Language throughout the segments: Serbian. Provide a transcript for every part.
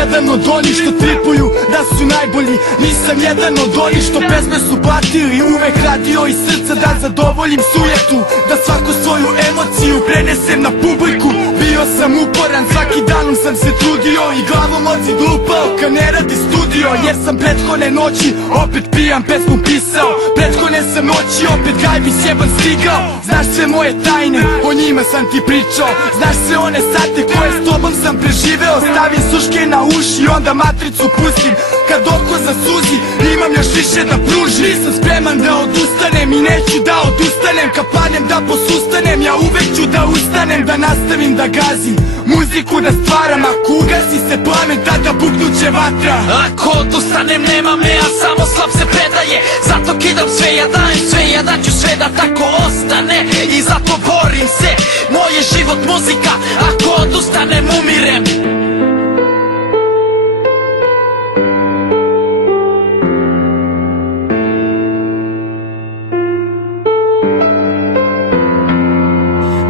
jedan od onih što tripuju da su najbolji. Nisam jedan od onih što pesme su batili. Uvek radio iz srca da zadovoljim sujetu, da svaku svoju emociju prenesem na publiku. Bio sam uporan, svaki danom sam se trudio i glavom od zid lupao kad ne radi studio. Jer sam prethodne noći opet pijam pesmu pisao, prethodne sam noći opet gajbi sjeban stigao. Znaš sve moje tajne, o njima sam ti pričao. Znaš sve one sate koje s tobom sam preživeo. Stavim sluške na uši i onda matricu pustim. Kad oko zasuzi, imam još više da pružim. Nisam spreman da odustanem i neću da odustanem. Kad padnem da posustanem, ja uvek ću da ustanem. Da nastavim da gazim, muziku da stvaram. Ako ugasi se plamen, tada buknuće vatra. Ako odustanem nema me, a samo slab se predaje. Zato kidam sve, ja dajem sve, ja daću sve da tako ostane. I zato borim se, moj je život muzika. Ako odustanem umirem.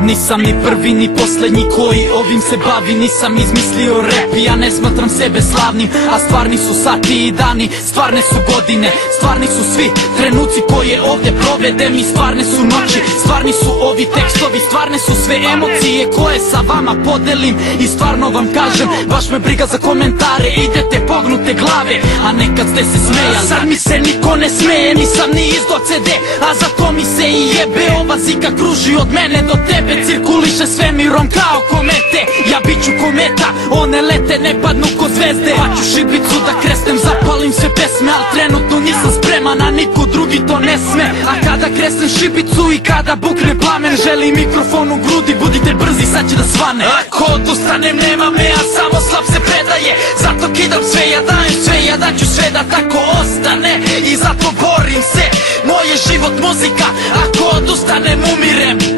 Nisam ni prvi ni poslednji koji ovim se bavi. Nisam izmislio rap i ja ne smatram sebe slavnim. A stvarni su sati i dani, stvarne su godine, stvarni su svi trenuci koje ovdje provedem. I stvarne su noći, stvarni su ovi tekstovi, stvarne su sve emocije koje sa vama podelim. I stvarno vam kažem, baš me briga za komentare, idete pognute glave, a nekad ste se smejali. Sad mi se niko ne smeje, nisam ni izdo CD, a zato mi se i jebe. Ova zika kruži od mene do tebe, cirkuliše svemirom kao komete. Ja bit ću kometa, one lete, ne padnu ko zvezde. Paću šibicu da kresnem, zapalim sve pesme, al trenutno nisam spreman, a niko drugi to ne sme. A kada kresnem šibicu i kada bukne plamen, želim mikrofon u grudi, budite brzi, sad će da svane. Ako odustanem nema me, a samo slab se predaje. Zato kidam sve, ja dajem sve, ja daću sve da tako ostane. I zato borim se, moj je život muzika. Ako odustanem umirem.